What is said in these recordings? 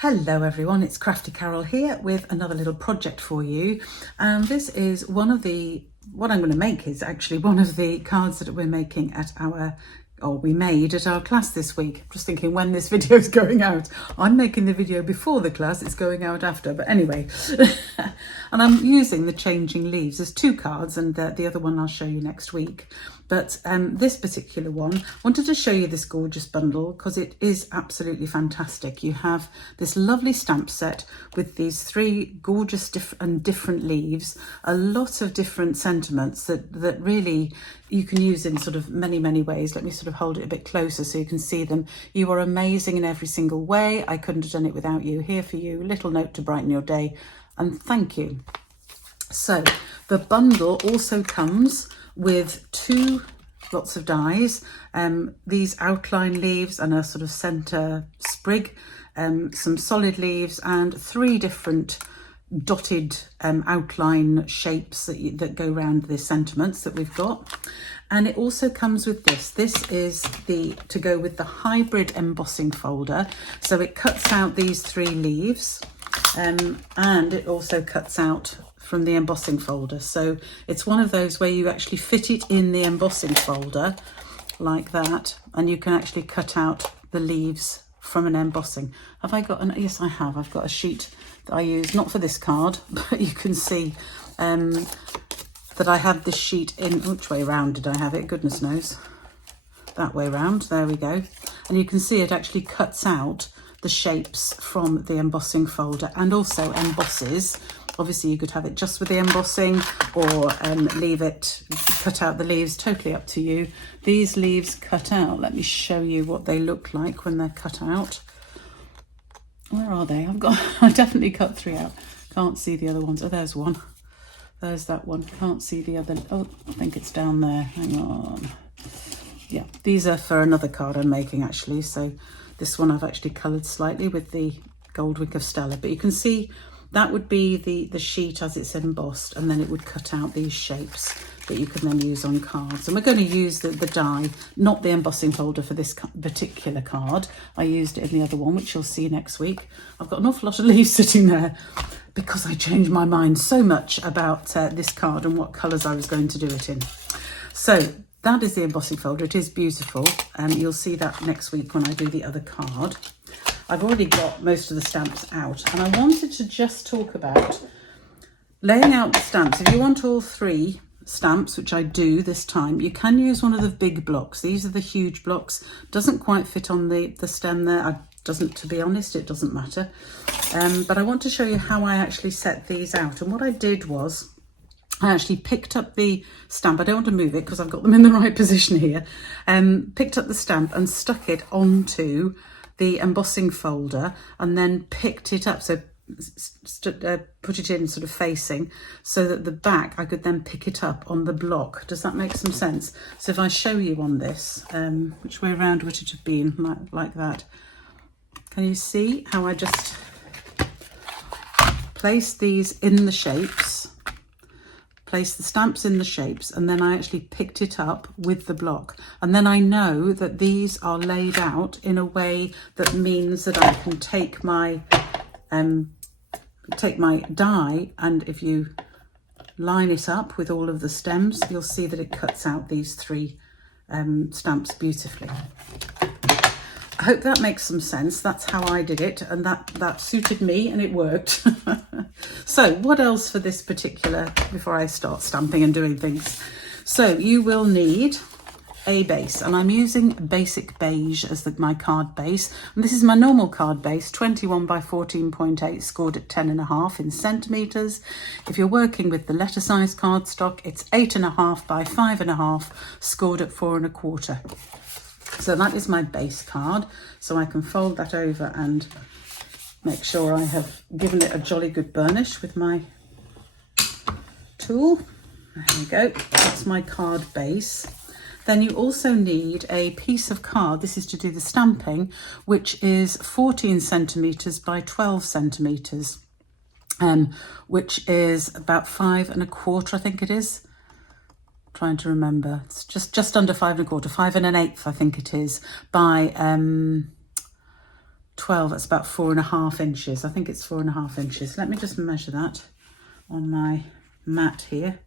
Hello everyone, it's Crafty Carol here with another little project for you. And this is what I'm going to make is actually one of the cards that we're making at we made at our class this week. Just thinking when this video is going out. I'm making the video before the class, it's going out after, but anyway. And I'm using the Changing Leaves. There's two cards and the other one I'll show you next week. But this particular one, I wanted to show you this gorgeous bundle because it is absolutely fantastic. You have this lovely stamp set with these three gorgeous different leaves, a lot of different sentiments that really you can use in sort of many ways. Let me sort of hold it a bit closer so you can see them. You are amazing in every single way. I couldn't have done it without you. Here for you, a little note to brighten your day, and thank you. So the bundle also comes with lots of dies, these outline leaves and a sort of center sprig, some solid leaves and three different dotted outline shapes that go around the sentiments that we've got. And it also comes with this is to go with the hybrid embossing folder, so it cuts out these three leaves and it also cuts out from the embossing folder. So it's one of those where you actually fit it in the embossing folder like that, and you can actually cut out the leaves from an embossing. Have I got yes I have. I've got a sheet that I use, not for this card, but you can see that I have this sheet in, which way round did I have it? Goodness knows. That way round, there we go. And you can see it actually cuts out the shapes from the embossing folder and also embosses. Obviously you could have it just with the embossing or leave it, cut out the leaves, totally up to you. These leaves cut out, let me show you what they look like when they're cut out. Where are they? I definitely cut three out. Can't see the other ones. Oh, there's one. There's that one. Can't see the other. Oh, I think it's down there. Hang on. Yeah, these are for another card I'm making actually. So this one I've actually coloured slightly with the Goldwick of Stella, but you can see that would be the sheet as it's embossed, and then it would cut out these shapes that you can then use on cards. And we're going to use the die, not the embossing folder for this particular card. I used it in the other one, which you'll see next week. I've got an awful lot of leaves sitting there because I changed my mind so much about this card and what colours I was going to do it in. So that is the embossing folder. It is beautiful. You'll see that next week when I do the other card. I've already got most of the stamps out, and I wanted to just talk about laying out the stamps. If you want all three stamps, which I do this time, you can use one of the big blocks. These are the huge blocks. Doesn't quite fit on the stem there. To be honest, it doesn't matter. But I want to show you how I actually set these out. And what I did was I actually picked up the stamp. I don't want to move it because I've got them in the right position here. Picked up the stamp and stuck it onto the embossing folder and then picked it up. So put it in sort of facing so that the back I could then pick it up on the block. Does that make some sense? So if I show you on this, which way around would it have been? Like that. Can you see how I just placed these in the shapes, placed the stamps in the shapes, and then I actually picked it up with the block. And then I know that these are laid out in a way that means that I can take my die, and if you line it up with all of the stems, you'll see that it cuts out these three stamps beautifully. I hope that makes some sense. That's how I did it, and that suited me and it worked. So what else for this particular, before I start stamping and doing things? So you will need a base, and I'm using Basic Beige as my card base, and this is my normal card base, 21 by 14.8, scored at 10.5 in centimetres. If you're working with the letter size cardstock, it's 8.5 by 5.5, scored at 4.25. So that is my base card. So I can fold that over and make sure I have given it a jolly good burnish with my tool. There we go. That's my card base. Then you also need a piece of card. This is to do the stamping, which is 14 centimetres by 12 centimetres, which is about 5.25, I think it is. Trying to remember, it's just under 5.25, 5 1/8 I think it is, by 12, that's about 4.5 inches. I think it's 4.5 inches. Let me just measure that on my mat here.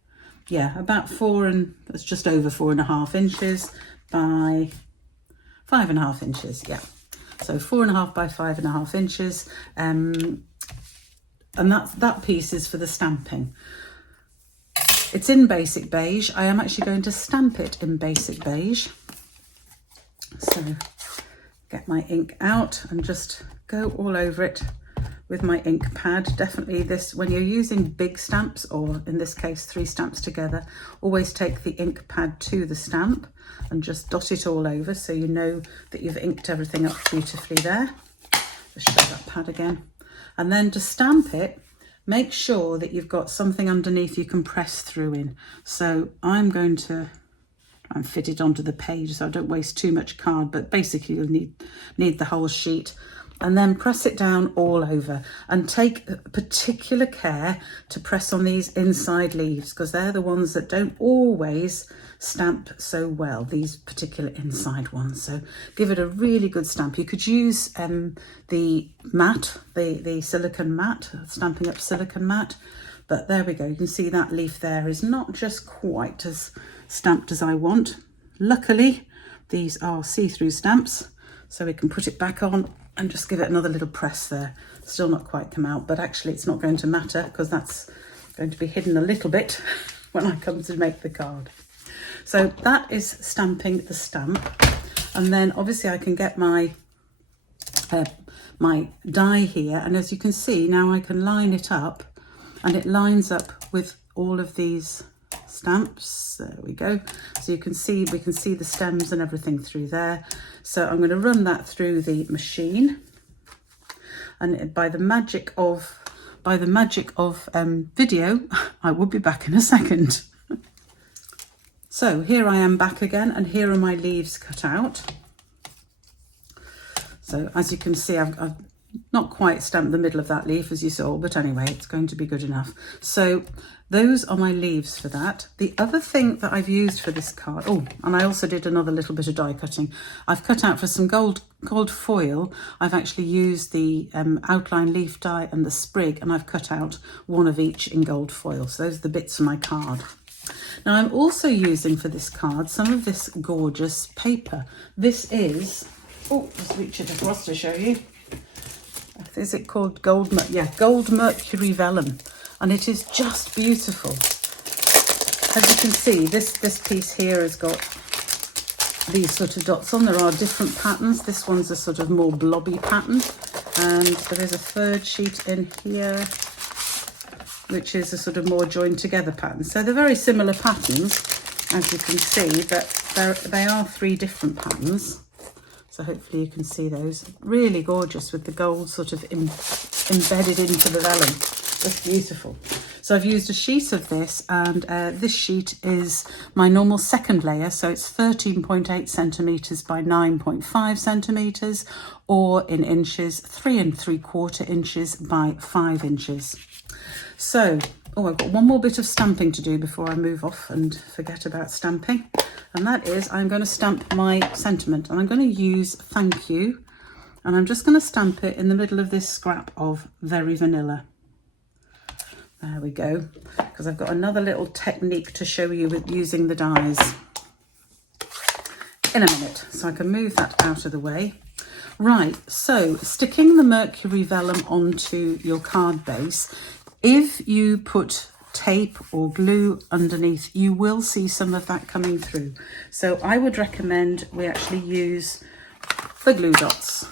Yeah, about that's just over 4.5 inches by 5.5 inches. Yeah, so 4.5 by 5.5 inches. And that piece is for the stamping. It's in basic beige. I am actually going to stamp it in basic beige. So get my ink out and just go all over it with my ink pad. Definitely this, when you're using big stamps, or in this case 3 stamps together, always take the ink pad to the stamp and just dot it all over so you know that you've inked everything up beautifully there. Just show that pad again. And then to stamp it, make sure that you've got something underneath you can press through in. So I'm going to try and fit it onto the page so I don't waste too much card, but basically you'll need the whole sheet. And then press it down all over, and take particular care to press on these inside leaves, because they're the ones that don't always stamp so well, these particular inside ones. So give it a really good stamp. You could use the mat, the silicone mat, Stampin' Up silicone mat, but there we go. You can see that leaf there is not just quite as stamped as I want. Luckily, these are see-through stamps, so we can put it back on and just give it another little press there. Still not quite come out, but actually it's not going to matter because that's going to be hidden a little bit when I come to make the card. So that is stamping the stamp. And then obviously I can get my my die here, and as you can see now I can line it up, and it lines up with all of these stamps. There we go. So you can see, we can see the stems and everything through there. So I'm going to run that through the machine, and by the magic of video, I will be back in a second. So here I am back again, and here are my leaves cut out. So as you can see, I've not quite stamped the middle of that leaf as you saw, but anyway, it's going to be good enough. So those are my leaves for that. The other thing that I've used for this card, oh, and I also did another little bit of die cutting. I've cut out for some gold foil. I've actually used the outline leaf die and the sprig, and I've cut out one of each in gold foil. So those are the bits for my card. Now I'm also using for this card some of this gorgeous paper. This is, oh, just reach it across to show you. Is it called Gold Mercury Vellum, and it is just beautiful. As you can see, this piece here has got these sort of dots on. There are different patterns. This one's a sort of more blobby pattern, and there is a third sheet in here which is a sort of more joined together pattern. So they're very similar patterns, as you can see, but they are 3 different patterns. So hopefully you can see those. Really gorgeous with the gold sort of embedded into the vellum. Just beautiful. So I've used a sheet of this, and this sheet is my normal second layer. So it's 13.8 centimetres by 9.5 centimetres, or in inches, 3 3/4 inches by 5 inches. So, oh, I've got one more bit of stamping to do before I move off and forget about stamping. And that is, I'm going to stamp my sentiment, and I'm going to use thank you, and I'm just going to stamp it in the middle of this scrap of Very Vanilla. There we go, because I've got another little technique to show you with using the dies in a minute, so I can move that out of the way. Right, so sticking the Mercury Vellum onto your card base, if you put tape or glue underneath, you will see some of that coming through. So I would recommend we actually use the glue dots,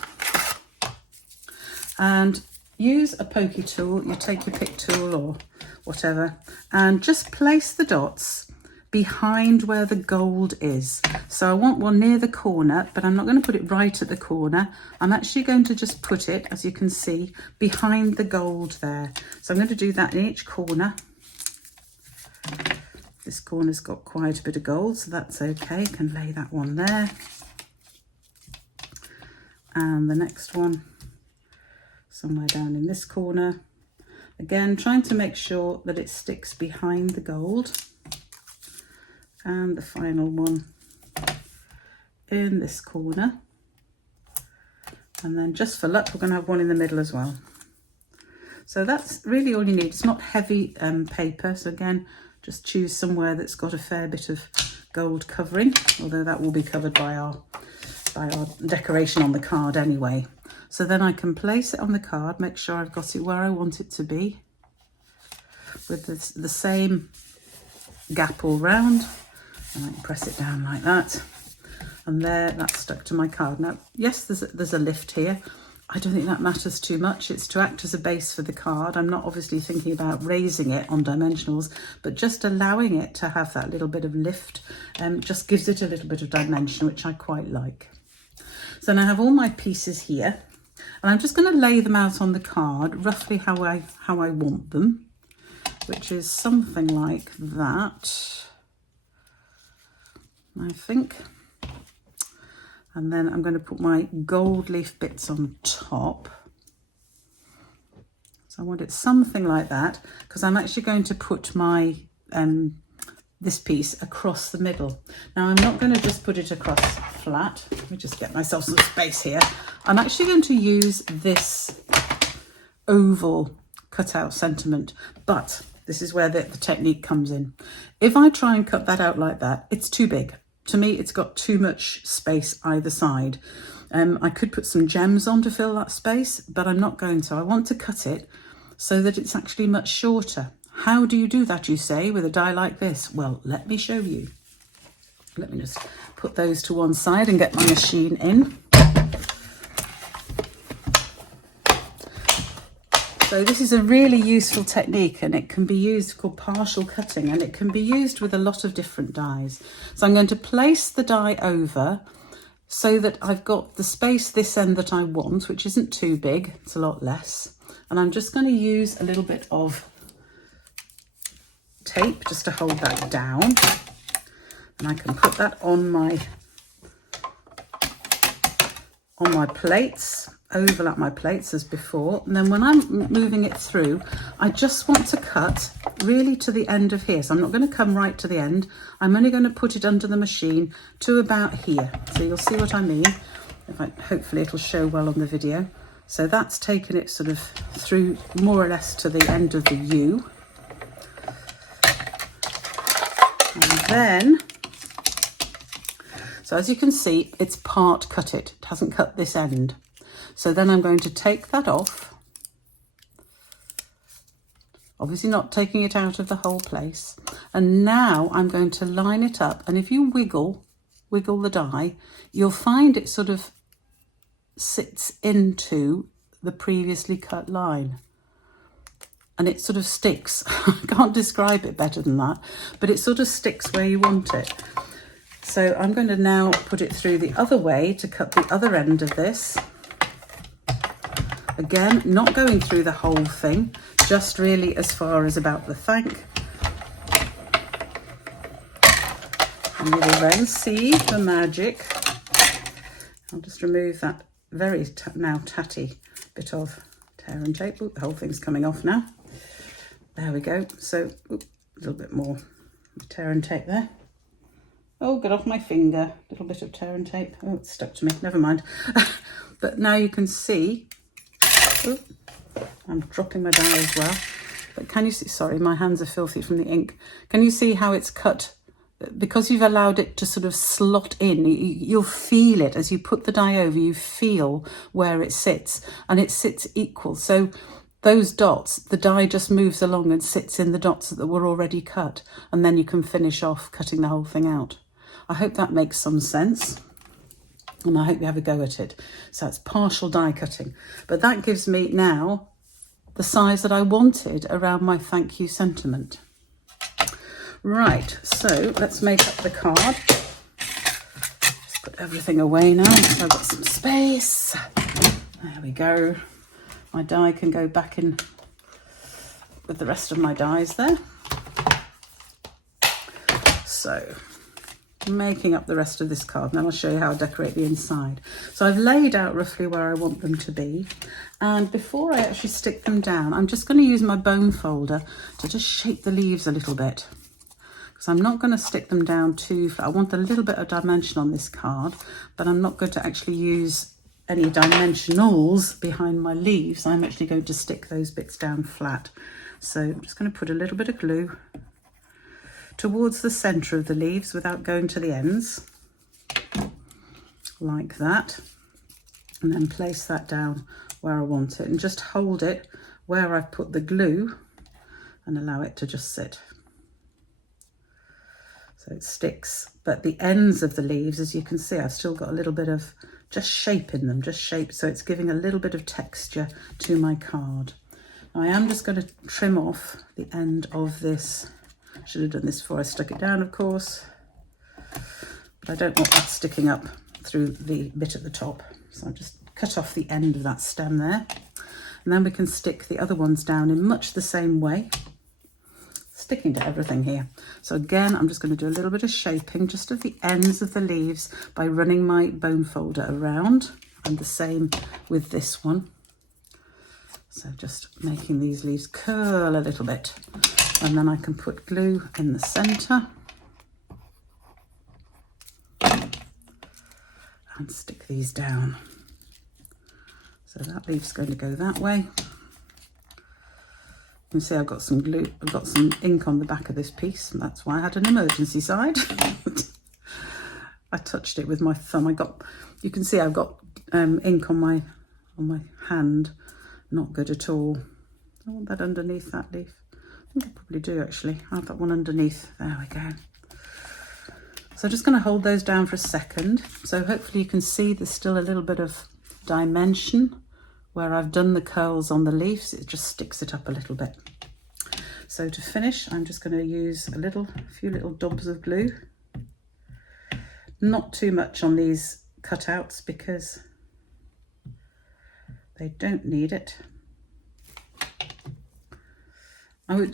and use a pokey tool. You take your pick tool or whatever, and just place the dots behind where the gold is. So I want one near the corner, but I'm not going to put it right at the corner. I'm actually going to just put it, as you can see, behind the gold there. So I'm going to do that in each corner. This corner's got quite a bit of gold, so that's okay. I can lay that one there. And the next one somewhere down in this corner. Again, trying to make sure that it sticks behind the gold. And the final one in this corner. And then just for luck, we're going to have one in the middle as well. So that's really all you need. It's not heavy paper. So again, just choose somewhere that's got a fair bit of gold covering, although that will be covered by our decoration on the card anyway. So then I can place it on the card, make sure I've got it where I want it to be, with the same gap all round, and I can press it down like that. And there, that's stuck to my card. Now, yes, there's a lift here. I don't think that matters too much. It's to act as a base for the card. I'm not obviously thinking about raising it on dimensionals, but just allowing it to have that little bit of lift just gives it a little bit of dimension, which I quite like. So now I have all my pieces here, and I'm just going to lay them out on the card roughly how I want them, which is something like that, I think. And then I'm going to put my gold leaf bits on top. So I want it something like that, because I'm actually going to put my this piece across the middle. Now I'm not going to just put it across flat. Let me just get myself some space here. I'm actually going to use this oval cutout sentiment, but this is where the technique comes in. If I try and cut that out like that, it's too big. To me, it's got too much space either side. I could put some gems on to fill that space, but I'm not going to. I want to cut it so that it's actually much shorter. How do you do that, you say, with a die like this? Well, let me show you. Let me just put those to one side and get my machine in. So this is a really useful technique, and it can be used, called partial cutting, and it can be used with a lot of different dies. So I'm going to place the die over so that I've got the space this end that I want, which isn't too big, it's a lot less. And I'm just going to use a little bit of tape just to hold that down. And I can put that on my plates, overlap my plates as before, and then when I'm moving it through, I just want to cut really to the end of here. So I'm not going to come right to the end. I'm only going to put it under the machine to about here. So you'll see what I mean. Hopefully it'll show well on the video. So that's taken it sort of through more or less to the end of the U. And then, so as you can see, it's part cut it. It hasn't cut this end. So then I'm going to take that off, obviously not taking it out of the whole place. And now I'm going to line it up. And if you wiggle the die, you'll find it sort of sits into the previously cut line. And it sort of sticks. I can't describe it better than that, but it sort of sticks where you want it. So I'm going to now put it through the other way to cut the other end of this. Again, not going through the whole thing, just really as far as about the thank. And you will then see the magic. I'll just remove that very now tatty bit of tear and tape. Ooh, the whole thing's coming off now. There we go. So a little bit more tear and tape there. Oh, get off my finger. A little bit of tear and tape. Oh, it's stuck to me. Never mind. But now you can see. Ooh, I'm dropping my die as well. But can you see, sorry, my hands are filthy from the ink. Can you see how it's cut? Because you've allowed it to sort of slot in, you'll feel it as you put the die over, you feel where it sits, and it sits equal. So those dots, the die just moves along and sits in the dots that were already cut, and then you can finish off cutting the whole thing out. I hope that makes some sense. And I hope you have a go at it. So it's partial die cutting. But that gives me now the size that I wanted around my thank you sentiment. Right, so let's make up the card. Just put everything away now, so I've got some space. There we go. My die can go back in with the rest of my dies there. So, making up the rest of this card. Now I'll show you how I decorate the inside. So I've laid out roughly where I want them to be, and before I actually stick them down, I'm just going to use my bone folder to just shape the leaves a little bit, because I'm not going to stick them down too flat. I want a little bit of dimension on this card, but I'm not going to actually use any dimensionals behind my leaves, I'm actually going to stick those bits down flat. So I'm just going to put a little bit of glue towards the centre of the leaves without going to the ends, like that, and then place that down where I want it and just hold it where I've put the glue and allow it to just sit. So it sticks, but the ends of the leaves, as you can see, I've still got a little bit of just shape in them, just shape, so it's giving a little bit of texture to my card. Now I am just going to trim off the end of this. Should have done this before I stuck it down, of course, but I don't want that sticking up through the bit at the top. So I'll just cut off the end of that stem there, and then we can stick the other ones down in much the same way, sticking to everything here. So again, I'm just going to do a little bit of shaping just of the ends of the leaves by running my bone folder around, and the same with this one. So just making these leaves curl a little bit, and then I can put glue in the centre and stick these down. So that leaf's going to go that way. You can see I've got some glue, I've got some ink on the back of this piece, and that's why I had an emergency side. I touched it with my thumb. You can see I've got ink on my hand. Not good at all. I want that underneath that leaf. I think I probably do actually. I have that one underneath. There we go. So I'm just going to hold those down for a second. So hopefully you can see there's still a little bit of dimension where I've done the curls on the leaves. It just sticks it up a little bit. So to finish, I'm just going to use a few little dobs of glue. Not too much on these cutouts because they don't need it. I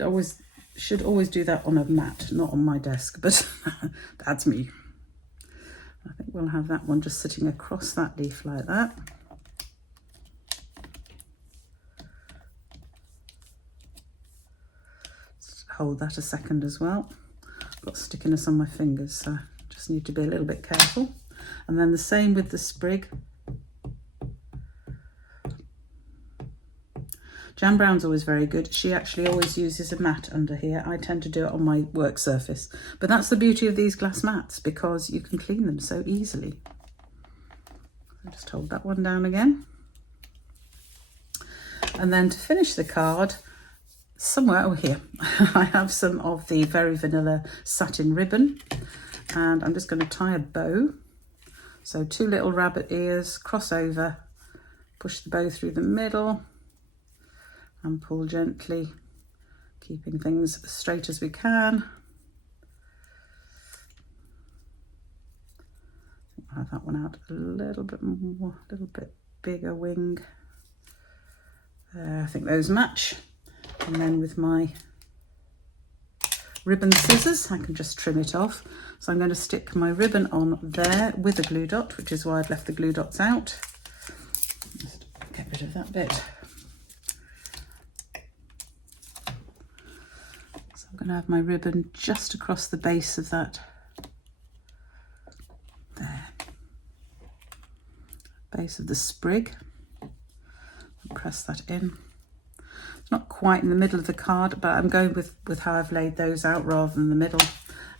should always do that on a mat, not on my desk, but that's me. I think we'll have that one just sitting across that leaf like that. Just hold that a second as well. I've got stickiness on my fingers, so I just need to be a little bit careful. And then the same with the sprig. Jan Brown's always very good. She actually always uses a mat under here. I tend to do it on my work surface. But that's the beauty of these glass mats, because you can clean them so easily. I'll just hold that one down again. And then to finish the card, somewhere over here, I have some of the Very Vanilla satin ribbon. And I'm just going to tie a bow. So 2 little rabbit ears, cross over, push the bow through the middle, and pull gently, keeping things as straight as we can. I'll have that one out a little bit more, a little bit bigger wing. I think those match. And then with my ribbon scissors, I can just trim it off. So I'm going to stick my ribbon on there with a glue dot, which is why I've left the glue dots out. Just get rid of that bit. I'm going to have my ribbon just across the base of that, there, base of the sprig, and press that in. It's not quite in the middle of the card, but I'm going with how I've laid those out rather than the middle.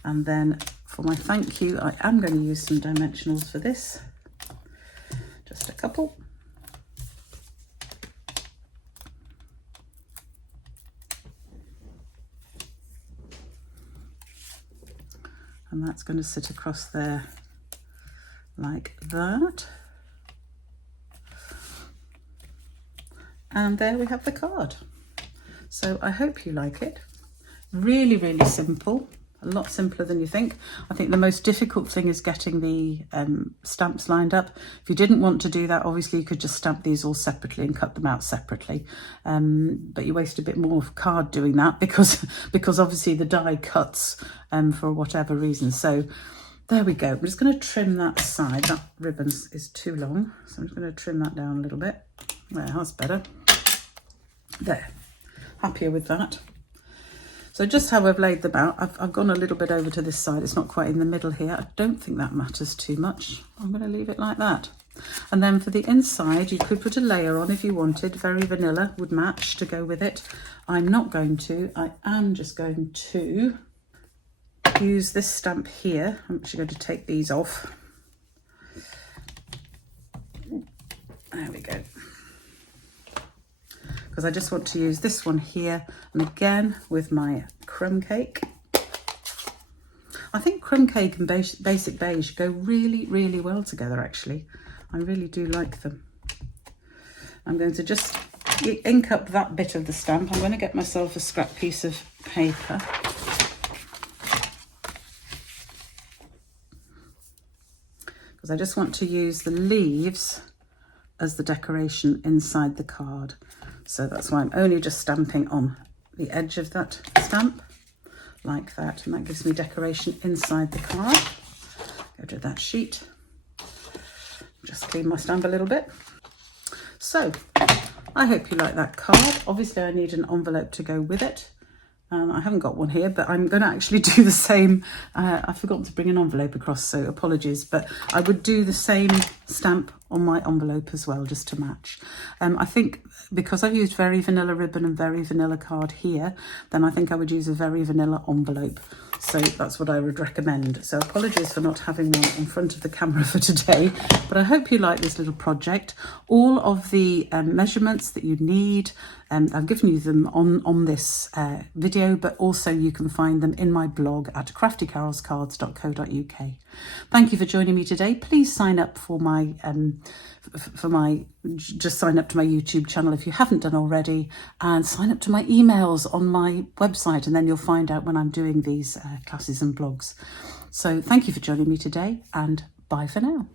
And then for my thank you, I am going to use some dimensionals for this, just a couple. And that's going to sit across there like that. And there we have the card. So I hope you like it. Really, really simple. A lot simpler than you think. I think the most difficult thing is getting the stamps lined up. If you didn't want to do that, obviously you could just stamp these all separately and cut them out separately. But you waste a bit more of card doing that because obviously the die cuts for whatever reason. So there we go. I'm just going to trim that side. That ribbon is too long, so I'm just going to trim that down a little bit. There, that's better. There. Happier with that. So just how I've laid them out, I've gone a little bit over to this side. It's not quite in the middle here. I don't think that matters too much. I'm going to leave it like that. And then for the inside, you could put a layer on if you wanted. Very vanilla would match to go with it. I'm not going to. I am just going to use this stamp here. I'm actually going to take these off. There we go. Because I just want to use this one here, and again with my crumb cake. I think crumb cake and basic beige go really, really well together actually. I really do like them. I'm going to just ink up that bit of the stamp. I'm going to get myself a scrap piece of paper. Because I just want to use the leaves as the decoration inside the card. So that's why I'm only just stamping on the edge of that stamp, like that. And that gives me decoration inside the card. Go to that sheet. Just clean my stamp a little bit. So, I hope you like that card. Obviously, I need an envelope to go with it. I haven't got one here, but I'm going to actually do the same. I forgot to bring an envelope across, so apologies. But I would do the same stamp on my envelope as well, just to match. I think because I've used very vanilla ribbon and very vanilla card here, then I think I would use a very vanilla envelope. So that's what I would recommend. So apologies for not having one in front of the camera for today, but I hope you like this little project. All of the measurements that you need, I've given you them on this video, but also you can find them in my blog at craftycarolscards.co.uk. Thank you for joining me today. Please sign up for my just sign up to my YouTube channel if you haven't done already, and sign up to my emails on my website, and then you'll find out when I'm doing these classes and blogs. So thank you for joining me today, and bye for now.